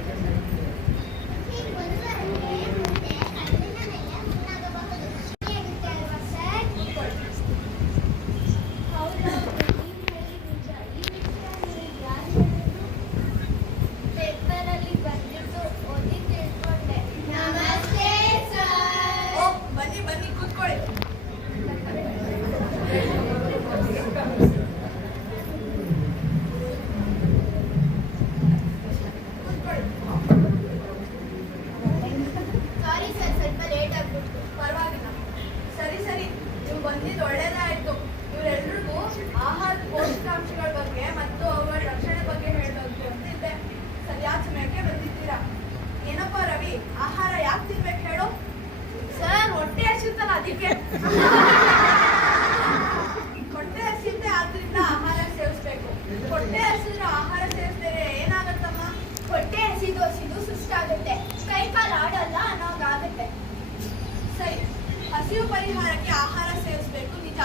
ಪೇಪರಲ್ಲಿ ಬಂದಿದ್ದು ಓದಿ ತಿಳ್ಕೊಂಡೆ. ನಮಸ್ತೆ ಸರ್. ಓ, ಬನ್ನಿ ಬನ್ನಿ ಕೂತ್ಕೊಳ್ಳಿ. ಸಾರಿ ಸರ್, ಸ್ವಲ್ಪ ಲೇಟ್ ಆಗ್ಬಿಟ್ಟು. ಪರವಾಗಿಲ್ಲ. ಸರಿ ಸರಿ, ನೀವು ಬಂದಿದ್ದು ಒಳ್ಳೇದಾಯ್ತು. ಇವರೆಲ್ರಿಗೂ ಆಹಾರದ ಪೋಷಕಾಂಶಗಳ ಬಗ್ಗೆ ಮತ್ತು ಅವುಗಳ ರಕ್ಷಣೆ ಬಗ್ಗೆ ಹೇಳಬೇಕು ಅಂತಿದ್ದೆ. ಸರಿಯಾದ ಸಮಯಕ್ಕೆ ಬಂದಿದ್ದೀರಾ. ಏನಪ್ಪ ರವಿ, ಆಹಾರ ಯಾಕೆ ತಿನ್ಬೇಕು ಹೇಳು? ಸರ್, ಹೊಟ್ಟೆ ಹಸಿತಲ್ಲ ಅದಕ್ಕೆ. ಹೊಟ್ಟೆ ಹಸಿತೆ ಆದ್ರಿಂದ ಆಹಾರ ಸೇವಿಸ್ಬೇಕು. ಹೊಟ್ಟೆ ಹಸಿದ್ರೆ ಆಹಾರ ಸೇವಿಸಿದ್ರೆ ಏನಾಗತ್ತಮ್ಮ? ಹೊಟ್ಟೆ ಹಸಿದು ಸುಸ್ತಾಗುತ್ತೆ, ಕೈ ಕಾಲು ಆಡಲ್ಲ ಅನ್ನೋದಾಗುತ್ತೆ. ಸರಿ, ಹಸಿವು ಪರಿಹಾರಕ್ಕೆ ಆಹಾರ ಸೇವಿಸಬೇಕು ನಿಜ.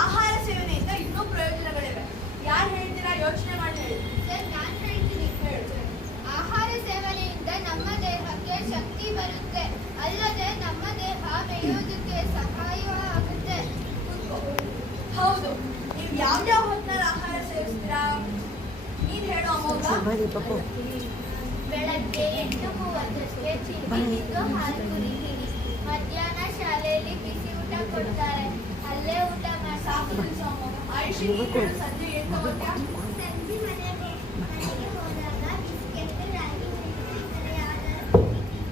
ಆಹಾರ ಸೇವನೆಯಿಂದ ಇನ್ನೂ ಪ್ರಯೋಜನಗಳಿವೆ. ಯಾರು ಹೇಳ್ತೀರಾ? ಯೋಚನೆ ಮಾಡಿ ಹೇಳಿ. ಸರ್, ನಾನು ಹೇಳ್ತೀನಿ. ಹೇಳು. ಆಹಾರ ಸೇವನೆಯಿಂದ ನಮ್ಮ ದೇಹಕ್ಕೆ ಶಕ್ತಿ ಬರುತ್ತೆ, ಅಲ್ಲದೆ ನಮ್ಮ ದೇಹ ಬೆಳೆಯೋದಕ್ಕೆ ಸಹಾಯ ಆಗುತ್ತೆ. ಹೌದು, ನೀವು ಯಾವ್ಯಾವ ಹೊತ್ತಿನಲ್ಲಿ ಆಹಾರ ಸೇವಿಸ್ತೀರಾ? ನೀನ್ ಹೇಳು ಅಮೋಘ. ಬೆಳಗ್ಗೆ 8:30ಕ್ಕೆ ಚಿಂಬಿದ್ದು ಹಾಲು ಕುಡಿತೀನಿ. ಮಧ್ಯಾಹ್ನ ಶಾಲೆಯಲ್ಲಿ ಬಿಸಿ ಊಟ ಕೊಡ್ತಾರೆ, ಅಲ್ಲೇ ಊಟ ಸಾಕು ಮಾಡ್ತೀನಿ. ನಿಲ್ಸು ಅಮೋಘ. ಆಯುಷಿ, ನೀನ್ ಹೇಳು. ಸಂಜೆ ಏನ್ ತಗೋತ್ಯಾ? ಸಂಜೆ ಮನೆಗೆ ಹೋದಾಗ ಬಿಸ್ಕೆಟ್, ರಾಗಿ ಮುದ್ದೆ, ಈ ಥರ ಯಾವ್ದಾದ್ರು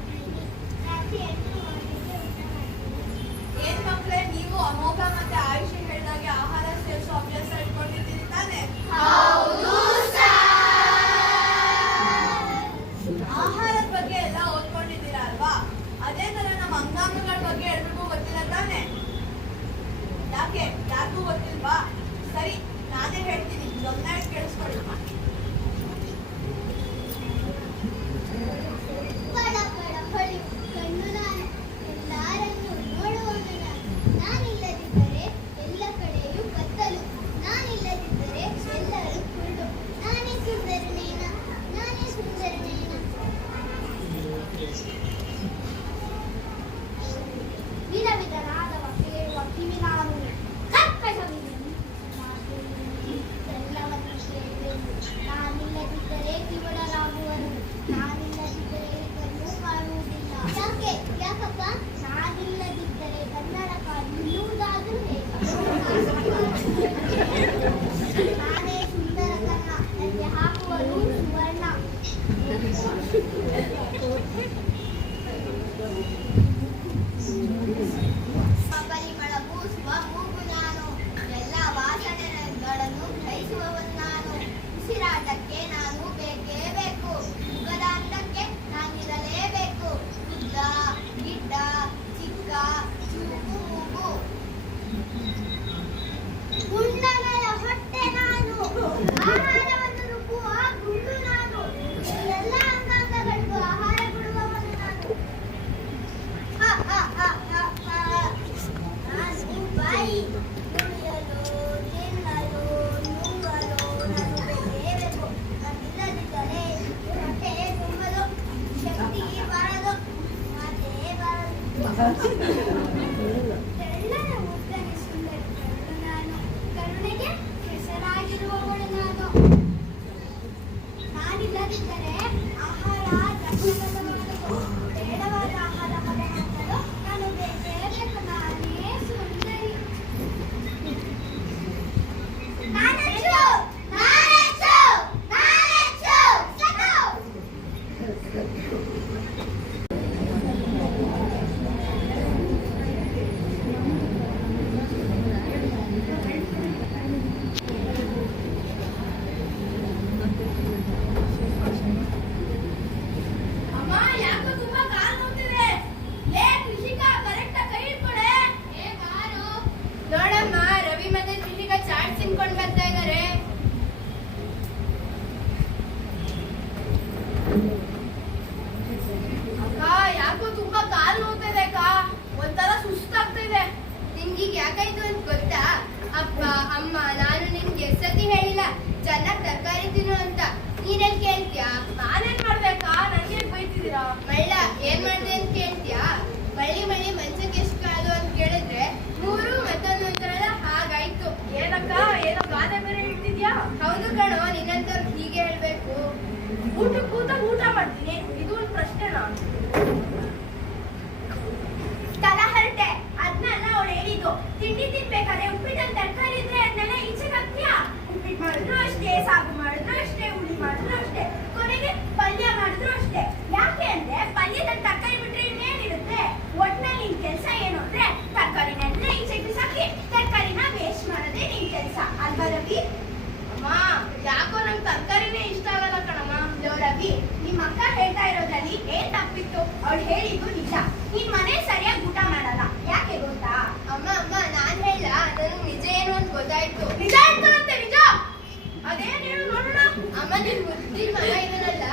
ತಿಂತೀನಿ. ರಾತ್ರಿ 8 ಗಂಟೆಗೆ ಊಟ ಮಾಡ್ತೀನಿ. ಏನ್ ಮಕ್ಳೇ, ನೀವು ಅಮೋಘ ಮತ್ತೆ ಆಯುಷಿ ಹೇಳಿದಾಗೆ ಆಹಾರ ಸೇವಿಸೋ ಅಭ್ಯಾಸ ಇಟ್ಕೊಂಡಿದ್ದೀರಿ ತಾನೆ? ಆಹಾರದ ಬಗ್ಗೆ ಎಲ್ಲ ಓದ್ಕೊಂಡಿದ್ದೀರಾ ಅಲ್ವಾ? ಅದೇ ತರ ನಮ್ಮ ಅಂಗಾಂಗಗಳ ಬಗ್ಗೆ ಎಲ್ರಿಗೂ ಗೊತ್ತಿಲ್ಲ ತಾನೆ? ಯಾಕೆ? ಯಾರಿಗೂ ಗೊತ್ತಿಲ್ವಾ? ಸರಿ, ನಾನೇ ಹೇಳ್ತೀನಿ, ಗಮನ ಇಟ್ಟು ತೆಳ್ಳನ ಉದ್ದನೆ ಸುಂದರಿ ಕರುಳು ನಾನು, ಕರುಣೆಗೆ ಹೆಸರಾಗಿರುವವಳು ನಾನು. ನಾನಿಲ್ಲದಿದ್ದರೆ ಆಹಾರ ದಂಡಕದ ಮಾಡುವುದು, ಬೇಡವಾದ ಆಹಾರ ಮಗನಾಗಲು ನಾನು ಬೇಕಬೇಕು, ನಾನೇ ಸುಂದರಿ. ನಾನೆಚ್ಚು, ನಾನೆಚ್ಚು, ನಾನೆಚ್ಚು, ಸಾಕು. ಅಮ್ಮ, ಯಾಕೋ ತುಂಬಾ ಕಾಲು ನೋವ್ತಿದೆ. ಲೇ ಕೃಷಿಕಾ, ಕರೆಕ್ಟ್ ಆಗಿ ಕೈ ಹಿಡ್ಕೊಳೆ. ಏ ಬಾರು. ನೋಡಮ್ಮ, ರವಿ ಮತ್ತೆ ಕೃಷಿಕ ಚಾಟ್ಸ್ ತಿನ್ಕೊಂಡ್ ಬರ್ತಾ ಇದಾರೆ. ಅಕ್ಕ, ಯಾಕೋ ತುಂಬಾ ಕಾಲು ನೋವ್ತಿದೆ ಅಕ್ಕ. ಒಂಥರ ಸುಸ್ತಾಗ್ತಿದೆ. ನಿಮ್ಗೀಗ ಯಾಕಾಯ್ತು ಅಂತ ಗೊತ್ತಾ? ಅಪ್ಪ ಅಮ್ಮ ನಾನು ನಿಮ್ಗೆ ಎಷ್ಟ್ ಸತಿ ಹೇಳಿಲ್ಲ ಚೆನ್ನಾಗ್ ತರಕಾರಿ ತಿನ್ನು ಅಂತ. ನೀನೆಲ್ ಕೇಳ್ತೀಯಾ? ನಾನೇನ್ ಮಾಡ್ದೆ ಅಕ್ಕ? ನನ್ಗೆ ಬೈತಿದ್ದೀರಾ? ಮಳ್ಳ ಏನ್ ಮಾಡ್ದೆ ಅಂತ ಕೇಳ್ತೀಯಾ? ಮಳ್ಳಿ ಮಳ್ಳಿ ಮಂಚಕ್ಕೆ ಎಷ್ಟು ಕಾಲು ಅಂತ ಕೇಳಿದ್ರೆ 3 ಮತ್ತೊಂದೊಂಥರಲ್ಲ ಹಾಗಾಯ್ತು. ಏನಕ್ಕ, ಏನೋ ಗಾದೆ ಬೇರೆ ಹೇಳ್ತಿದ್ಯಾ? ಹೌದು ಕಣೋ, ನಿನ್ನಂತವ್ರು ಹೀಗೆ ಹೇಳ್ಬೇಕು. ಊಟಕ್ಕೆ ಕೂತಾಗ ಊಟ ಮಾಡ್ತೀನಿ, ಇದು ಒಂದು ಪ್ರಶ್ನೆನಾ? ತಲಹರಟೆ, ಅದನ್ನೆಲ್ಲ ಅವಳು ಹೇಳಿದ್ದು. ತಿಂಡಿ ತಿನ್ಬೇಕಾದ್ರೆ ಉಪ್ಪಿಟ್ಟಲ್ಲಿ ತರಕಾರಿ ಇದ್ರೆ ಅದನ್ನೆಲ್ಲ ಈಚೆಗೆ ಹಾಕ್ತೀಯಾ? ಉಪ್ಪಿಟ್ಟು ಮಾಡಿದ್ರು ಅಷ್ಟೇ, ಸಾಗು ಮಾಡಿದ್ರು ಅಷ್ಟೇ, ಹುಳಿ ಮಾಡಿದ್ರು ಅಷ್ಟೇ, ಕೊನೆಗೆ ಪಲ್ಯ ಮಾಡಿದ್ರು ಅಷ್ಟೇ. ಯಾಕೆ ಅಂದ್ರೆ ಪಲ್ಯದಲ್ಲಿ ತರಕಾರಿ ಬಿಟ್ರೆ ಇನ್ನೇನಿರುತ್ತೆ? ಒಟ್ನಲ್ಲಿ ನಿನ್ ಕೆಲಸ ಏನು ಅಂದ್ರೆ ತರಕಾರಿನೆಲ್ಲ ಈಚೆಗೆ ಬಿಸಾಕಿ ತರಕಾರಿನ ವೇಸ್ಟ್ ಮಾಡೋದೇ ನಿನ್ ಕೆಲಸ ಅಲ್ವಾ ರವಿ? ಅಮ್ಮ, ಯಾಕೋ ನಂಗೆ ತರಕಾರಿನೇ ಇಷ್ಟ ಆಗಲ್ಲ ಕಣಮ್ಮ. ರವಿ, ನಿಮ್ಮ ಅಕ್ಕ ಹೇಳ್ತಾ ಇರೋದ್ರಲ್ಲಿ ಏನ್ ತಪ್ಪಿತ್ತು? ಅವಳು ಹೇಳಿದ್ದು ನಿಜ. ನಿನ್ ಮನೆ ಸರಿಯಾಗಿ ಊಟ ಮಾಡಲ್ಲ. ಯಾಕೆ ಗೊತ್ತಾ? ಅಮ್ಮ ಅಮ್ಮ ನಾನ್ ಹೇಳ, ನನಗ್ ನಿಜ ಏನು ಅಂತ ಗೊತ್ತಾಯ್ತು. ನಿಜ ಹೇಳ್ತಾರಂತೆ, ನಿಜ. ಅದೇನ್ ಹೇಳು ನೋಡೋಣ. ಅಮ್ಮ ನಿನ್ ಮುದ್ದಿನ ಮಗ ಇದನ್ನಲ್ಲ,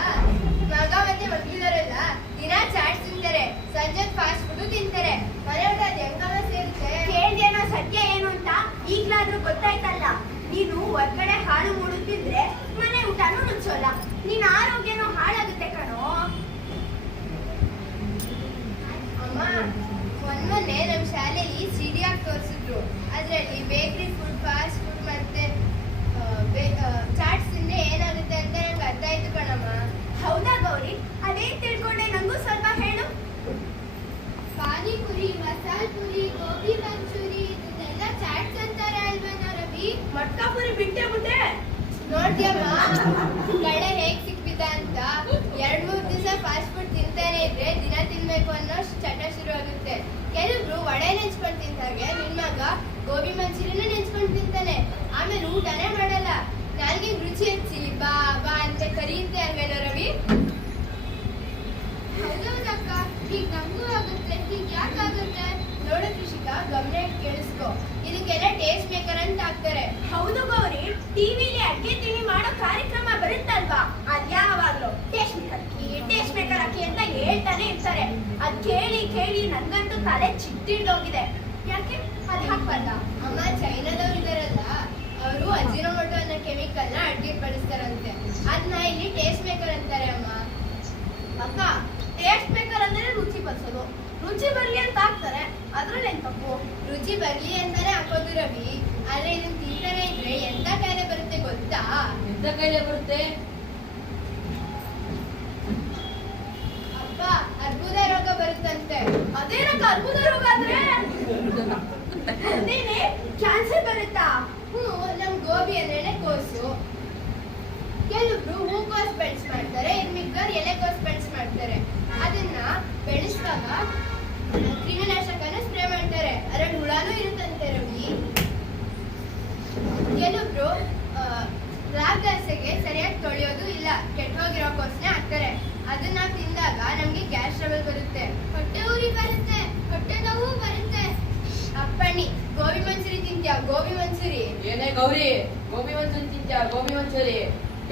ಮಗ ಮತ್ತೆ ಮಕ್ಳಿದಾರಲ್ಲ ದಿನ ಚಾಟ್ಸ್ ತಿಂತಾರೆ, ಸಂಜೆ ಫಾಸ್ಟ್ ಫುಡ್ ತಿಂತಾರೆ. ಮನೆ ಊಟ ಅದ್ ಹೆಂಗಲ್ಲ ಸೇರುತ್ತೆ? ಕೇಳ್ದೇನೋ ಸತ್ಯ ಏನು ಅಂತ ಈಗ್ಲಾದ್ರೂ ಗೊತ್ತಾಯ್ತಲ್ಲ. ನೀನು ಹೊರ್ಗಡೆ ಹಾಳು ಮೂಡುತ್ತಿದ್ರೆ ಮನೆ ಊಟನೂ ನುಚ್ಚೋಲ್ಲ. ನಿನ್ ಆರೋಗ್ಯನೂ ಹಾಳಾಗುತ್ತೆ ಕಣೋ. ಅಮ್ಮ ಮೊನ್ನೆ ನಮ್ ಶಾಲೆಯಲ್ಲಿ ಸಿಡಿ ಆಗಿ ತೋರಿಸಿದ್ರು. ಅದ್ರಲ್ಲಿ ಬೇಕರಿ ಫುಡ್, ಫಾಸ್ಟ್ ಫುಡ್ ಮತ್ತೆ ಚಾಟ್ಸ್ ತಿಂದ್ರೆ ಏನಾಗುತ್ತೆ ಅಂತ ನಂಗೆ ಅರ್ಥ ಆಯ್ತು ಕಣಮ್ಮ. ಹೌದಾ ಗೌರಿ? ಅದೇನ್ ತಿಳ್ಕೊಂಡೆ, ನಂಗೂ ಸ್ವಲ್ಪ ಹೇಳು. ಪಾನಿಪುರಿ, ಮಸಾಲ್ ಪುರಿ, ಗೋಬಿ ಮಂಚೂರಿ ಇದನ್ನೆಲ್ಲ ಚಾಟ್ಸ್ ಅಂತಾರೆ ಅಲ್ವೇನೋ ರವಿ? ಮಟ್ಕಾಪುರಿ ಬಿಟ್ಟೆ ಬಿಟ್ಟೆ. ನೋಡ್ದ್ಯಮ್ಮ ಕಳೆ ಹೇಗ್ ಸಿಕ್ಬಿದ್ದ ಅಂತ. 2-3 ದಿವಸ ಫಾಸ್ಟ್ ಫುಡ್ ತಿಂತಾನೆ ಇದ್ರೆ ದಿನ ತಿನ್ಬೇಕು ಅನ್ನೋ ಚಟ ಶುರು ಆಗುತ್ತೆ. ಕೆಲವ್ರು ವಡೆ ನೆಂಚ್ಕೊಂಡ್ ತಿಂತಾಗೆ, ನಿನ್ ಮಗ ಗೋಬಿ ಮಂಚೂರಿನ ನೆಂಚ್ಕೊಂಡ್ ತಿಂತಾನೆ. ಆಮೇಲೆ ಊಟನೇ ಮಾಡಲ್ಲ. ನಾಲ್ಗೆ ರುಚಿ ಹಚ್ಚಿ ಬಾ ಬಾ ಅಂತ ಕರೀತೆ ಅಲ್ವೇನೋ ರವಿ? ಹೌದೌದಕ್ಕ, ಈಗ ನಮಗೂ ಆಗುತ್ತೆ, ಈಗ ಯಾಕಾಗುತ್ತೆ? ನೋಡು ಕೃಷಿಕ, ಗಮನ ಇಟ್ಟು ಕೇಳಿಸ್ಕೊ. ಇದಕ್ಕೆಲ್ಲ ಟೇಸ್ಟ್ ಮೇಕರ್ ಅಂತ ಹಾಕ್ತಾರೆ. ಹೌದು ಗೌರಿ, ಟಿವಿಲಿ ಅಡ್ಗೆ ತಿಂಡಿ ಮಾಡೋ ಕಾರ್ಯಕ್ರಮ ಬರುತ್ತಲ್ವಾ, ಅದ್ಯಾವಾಗ್ಲೂ ಟೇಸ್ಟ್ ಮೇಕರ್ ಅಕ್ಕಿ ಅಂತ ಹೇಳ್ತಾನೆ ಇರ್ತಾರೆ. ಅದ್ ಕೇಳಿ ಕೇಳಿ ನನ್ಗಂತೂ ತಲೆ ಚಿಟ್ಟಿಡ್ದೋಗಿದೆ. ಯಾಕೆ ಅದ್ ಹಾಕ್ಬಾರ್ದ? ಅಮ್ಮ, ಚೈನಾದವ್ರು ಇದಾರಲ್ಲ, ಅವರು ಅಜಿನೋಮೋಟೊ ಅನ್ನೋ ಕೆಮಿಕಲ್ ನ ಅಡ್ಗೆ ಬಳಸ್ತಾರಂತೆ. ಅದನ್ನ ಇಲ್ಲಿ ಟೇಸ್ಟ್ ಮೇಕರ್ ಅಂತಾರೆ ಅಮ್ಮ. ಅಕ್ಕ, ಟೇಸ್ಟ್ ಮೇಕರ್ ಅಂದ್ರೆ ರುಚಿ ಬರ್ಸೋದು. ರುಚಿ ಬರ್ಲಿ ಅಂತ ಹಾಕ್ತಾರೆ, ಅದ್ರಲ್ಲೇನ್ ತಪ್ಪು? ರುಚಿ ಬರ್ಲಿ ಅಂತಾನೆ ಹಾಕೋದು ರವಿ. ಆದ್ರೆ ಇದನ್ನ ತಿಂತಾನೆ ಇದ್ರೆ ಎಂತ ಕಾಯಿಲೆ ಬರುತ್ತೆ ಗೊತ್ತಾ? ಎಂತ ಕಾಯಿಲೆ ಬರುತ್ತೆ? ಅಪ್ಪ, ಅರ್ಬುದ ರೋಗ ಬರುತ್ತಂತೆ. ಅದೇನಕ್ಕ ಅರ್ಬುದ ರೋಗ ಅಂದ್ರೆ? ಅದೇನೆ ಕ್ಯಾನ್ಸರ್ ಬರುತ್ತಾ? ನಮ್ ಗೋಬಿ ಅಂದ್ರೆ ಕೋಸು. ಕೆಲವೊಬ್ರು ಹೂಕೋಸ್ ಬೆಳೆಸ್ ಮಾಡ್ತಾರೆ, ಇನ್ನಿಬ್ಬರು ಎಲೆಕೋಸ್ ಬೆಳೆಸ್ ಮಾಡ್ತಾರೆ. ಅದನ್ನ ಬೆಳೆಸಿದಾಗ ಕ್ರಿಮಿನಾಶಕನ ಸ್ಪ್ರೇ ಮಾಡ್ತಾರೆ. ಅದ್ರಲ್ಲಿ ಹುಳಾನು ಇರುತ್ತಂತೆ ರವಿ. ಕೆಲವೊಬ್ರು ರಾಬ್ದಾಸೆಗೆ ಸರಿಯಾಗಿ ತೊಳೆಯೋದು ಇಲ್ಲ, ಕೆಟ್ಟೋಗಿರೋ ಕೋಸ್ನೆ ಹಾಕ್ತಾರೆ. ಅದನ್ನ ತಿಂದಾಗ ನಮ್ಗೆ ಗ್ಯಾಸ್ ಟ್ರಬಲ್ ಬರುತ್ತೆ, ಹೊಟ್ಟೆ ಉರಿ ಬರುತ್ತೆ, ಹೊಟ್ಟೆ ನೋವು ಬರುತ್ತೆ. ಅಪ್ಪಣ್ಣಿ, ಗೋಬಿ ಮಂಚೂರಿ ತಿಂತ್ಯಾ? ಗೋಬಿ ಮಂಚೂರಿ ಏನೇ ಗೌರಿ, ಗೋಬಿ ಮಂಚೂರಿ ತಿಂತ್ಯಾ? ಗೋಬಿ ಮಂಚೂರಿ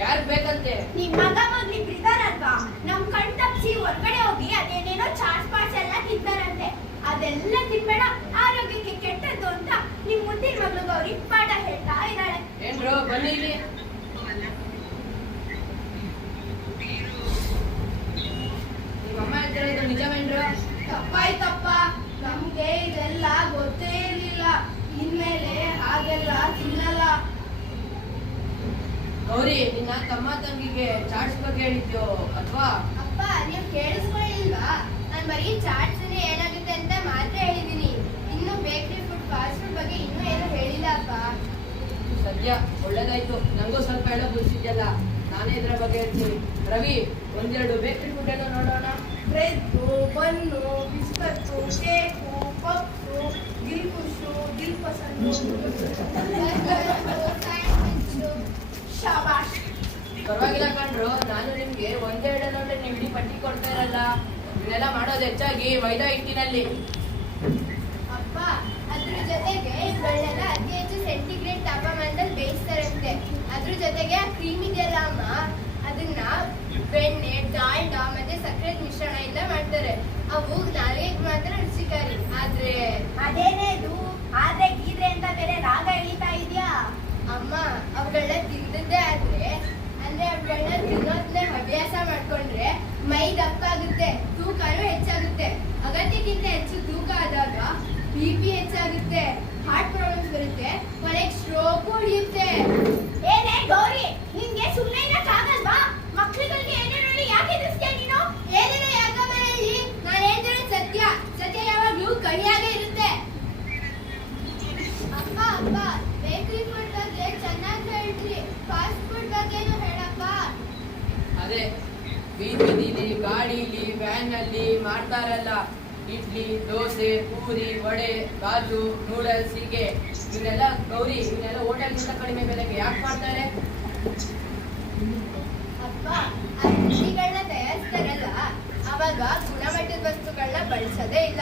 ಯಾರು ಬೇಕಂತೆ? ನಿಮ್ ಮಗ ಮಗ್ಳಿಬ್ರು ಇದಾರಲ್ವಾ, ನಮ್ ಕಣ್ ತಪ್ಸಿ ಹೊರ್ಗಡೆ ಹೋಗಿ ಅದೇನೇನೋ ಚಾಟ್ಸ್ ಪಾಟ್ಸ್ ಎಲ್ಲ ತಿಂತಾರಂತೆ. ಅದೆಲ್ಲ ತಿನ್ಬೇಡ, ಆರೋಗ್ಯಕ್ಕೆ ಕೆಟ್ಟದ್ದು ಅಂತ ನಿಮ್ ಮುದ್ದಿನ ಮಗಳು ಗೌರಿ ಪಾಠ ಹೇಳ್ತಾ ಇದ್ದಾಳೆ. ಏನ್ರು ಬನ್ನಿ ಇಲ್ಲಿ. ನಿಮ್ಮಮ್ಮ ಹೇಳ್ತಾರೆ ಇದು ನಿಜವೇನ್ರು? ತಪ್ಪಾಯ್ತಪ್ಪ. ಗೌರಿ ನಿನ್ನ ತಮ್ಮ ತಂಗಿಗೆ ಚಾಟ್ಸ್ ಬಗ್ಗೆ ಹೇಳಿದ್ಯೋ ಅಥವಾ ಅಪ್ಪ ನೀವು ಕೇಳಿಸ್ಕೊಳ್ಳಿಲ್ವಾ? ನಾನು ಬರೀ ಚಾಟ್ಸ್ ಏನಾಗುತ್ತೆ ಅಂತ ಮಾತ್ರ ಹೇಳಿದೀನಿ. ಇನ್ನು ಬೇಕರಿ ಫುಡ್, ಫಾಸ್ಟ್ ಫುಡ್ ಬಗ್ಗೆ ಇನ್ನೂ ಏನು ಹೇಳಿಲ್ಲ ಅಪ್ಪ. ಸದ್ಯ ಒಳ್ಳೇದಾಯ್ತು, ನಂಗೂ ಸ್ವಲ್ಪ ಹೇಳೋ ಬುದ್ಧಿದ್ಯಲ್ಲ, ನಾನೇ ಇದ್ರ ಬಗ್ಗೆ ಹೇಳ್ತೀನಿ. ರವಿ, ಒಂದೆರಡು ಬೇಕರಿ ಫುಡ್ ಏನೋ ನೋಡೋಣ. Bread, bun, biscuit, cake, puffs, dilkhush, dil pasand. ಶಾಬಾಷ್. ಪರವಾಗಿಲ್ಲ ಕಣ್ರು, ನಾನು ನಿಮ್ಗೆ ಒಂದೆರಡು ನೋಡ್ರೆ ನೀವು ಇಡೀ ಪಟ್ಟಿ ಕೊಡ್ತಾ ಇರಲ್ಲ. ಇದನ್ನೆಲ್ಲ ಮಾಡೋದು ಹೆಚ್ಚಾಗಿ ಮೈದಾ ಹಿಟ್ಟಿನಲ್ಲಿ. ಅಪ್ಪ ಅದ್ರ ಜೊತೆಗೆ ಇವುಗಳನ್ನೆಲ್ಲ ಅತಿ ಹೆಚ್ಚು ಸೆಂಟಿಗ್ರೇಡ್ ತಾಪಮಾನದಲ್ಲಿ ಬೇಯಿಸ್ತಾರಂತೆ. ಅದ್ರ ಜೊತೆಗೆ ಆ ಕ್ರೀಮ್ ಇದೆಯಲ್ಲ ಅಮ್ಮ, ಅದನ್ನ ಬೆಣ್ಣೆ, ಡಾಲ್ಡಾ ಮತ್ತೆ ಸಕ್ಕರೆ ಮಿಶ್ರಣದಿಂದ ಮಾಡ್ತಾರೆ. ಅವು ನಾಲಿಗೆಗೆ ಮಾತ್ರ ರುಚಿಕಾರಿ. ಆದ್ರೆ ಅದೇನೇದು ಆದ್ರೆ ಗೀದ್ರೆ ಅಂತ ಬೇರೆ ರಾಗ ಎಳಿತಾ ಇದೆಯಾ? ಅಮ್ಮ ಅವುಗಳನ್ನ ತಿಂದದ್ದೇ ಆದ್ರೆ ಅಂದ್ರೆ ಅವುಗಳನ್ನ ತಿನ್ನೋದನ್ನೇ ಅಭ್ಯಾಸ ಮಾಡ್ಕೊಂಡ್ರೆ ಮೈ ದಪ್ಪ ಆಗುತ್ತೆ, ತೂಕನೂ ಹೆಚ್ಚಾಗುತ್ತೆ. ಅಗತ್ಯಕ್ಕಿಂತ ಹೆಚ್ಚು ತೂಕ ಆದಾಗ BP ಹೆಚ್ಚಾಗುತ್ತೆ, ಹಾರ್ಟ್ ಪ್ರಾಬ್ಲಮ್ಸ್ ಬರುತ್ತೆ, ಕೊನೆಗೆ ಸ್ಟ್ರೋಕ್ ಹೊಡೆಯುತ್ತೆ. ಏನೇ ಗೌರಿ, ನಿನ್ಗೆ ಸುಮ್ಮನೆ ಇರಕ್ಕಾಗಲ್ವಾ? ಮಕ್ಳುಗಳಿಗೆ ಏನೇನು ಹೇಳಿ ಯಾಕೆ ಎದುರಿಸ್ತೀಯ ನೀನು? ಏನೇನೋ ಯಾಕ ಮನೆಯಲ್ಲಿ ನಾನು ಹೇಳ್ತಿರೋದು ಸತ್ಯ. ಸತ್ಯ ಯಾವಾಗ್ಲೂ ಕಹಿಯಾಗೆ ಇರುತ್ತೆ. ಅಪ್ಪ ಅಪ್ಪ ಬೇಕರಿ ಫುಡ್ ಬಗ್ಗೆ ಚೆನ್ನಾಗಿ ಹೇಳ್ರಿ, ಫಾಸ್ಟ್ ಫುಡ್ ಬಗ್ಗೆನೂ ಹೇಳಪ್ಪ. ಅದೇ ಬೀದಿಲಿ, ಗಾಡಿಲಿ, ವ್ಯಾನ್ ಅಲ್ಲಿ ಮಾಡ್ತಾರಲ್ಲ, ಇಡ್ಲಿ, ದೋಸೆ, ಪೂರಿ, ವಡೆ, ಕಾಜು, ನೂಡಲ್ಸ್, ಹೀಗೆ ಇವನ್ನೆಲ್ಲ ಗೌರಿ, ಇವನ್ನೆಲ್ಲ ಹೋಟೆಲ್ಗಿಂತ ಕಡಿಮೆ ಬೆಲೆಗೆ ಯಾಕೆ ಮಾಡ್ತಾರೆ? ಅಪ್ಪ ಆ ತಿಂಡಿಗಳನ್ನ ತಯಾರಿಸ್ತಾರಲ್ಲ, ಅವಾಗ ಗುಣಮಟ್ಟದ ವಸ್ತುಗಳನ್ನ ಬಳಸೋದೇ ಇಲ್ಲ,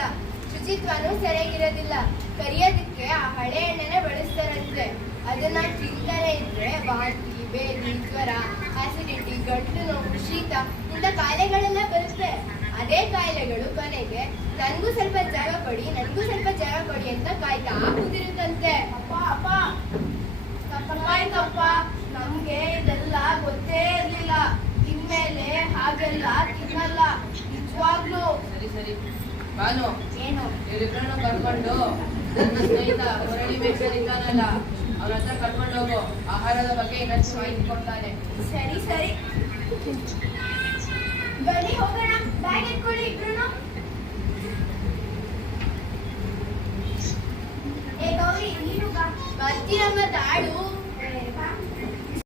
ಶುಚಿತ್ವನೂ ಸರಿಯಾಗಿರೋದಿಲ್ಲ. ಕರಿಯೋದಕ್ಕೆ ಆ ಹಳೆ ಎಣ್ಣೆನೆ ಬಳಸ್ತಾರಂತೆ. ಅದನ್ನ ತಿಂತಾನೆ ಇದ್ರೆ ವಾಂತಿ, ಬೇದಿ, ಜ್ವರ, ಆಸಿಡಿಟಿ, ಗಂಟು ನೋವು, ಶೀತ ಇಂಥ ಕಾಯಿಲೆಗಳೆಲ್ಲ ಬರುತ್ತೆ. ಅದೇ ಕಾಯಿಲೆಗಳು ಕೊನೆಗೆ ನನ್ಗೂ ಸ್ವಲ್ಪ ಜಾಗ ಕೊಡಿ, ನನ್ಗೂ ಸ್ವಲ್ಪ ಜಾಗ ಕೊಡಿ ಅಂತ ಕಾಯ್ತಾ ಕೂತಿರುತ್ತಂತೆ. ಅಪ್ಪ ಅಪ್ಪ ತಪ್ಪಾಯ್ತಪ್ಪ, ನಮ್ಗೆ ಇದೆಲ್ಲ ಗೊತ್ತೇ ಇರ್ಲಿಲ್ಲ. ಇನ್ಮೇಲೆ ಹಾಗೆಲ್ಲ ತಿನ್ನಲ್ಲ, ನಿಜವಾಗ್ಲು. ಸರಿ ಸರಿ ಬಾನು, ಏನು? ಇವರಿಬ್ಬರನ್ನು ಕರ್ಕೊಂಡು ನನ್ನ ಸ್ನೇಹಿತ ಮುರಳಿ ಮೇಷನ್ ಇದ್ದಾನಲ್ಲ, ಅವನ ಹತ್ರ ಕರ್ಕೊಂಡು ಹೋಗು. ಆಹಾರದ ಬಗ್ಗೆ ಇನ್ನಷ್ಟು ಮಾಹಿತಿ ಕೊಡ್ತಾನೆ. ಸರಿ ಸರಿ, ಬನ್ನಿ ಹೋಗೋಣ. ಬ್ಯಾಗ್ ಎತ್ಕೊಳ್ಳಿ ಇಬ್ರು.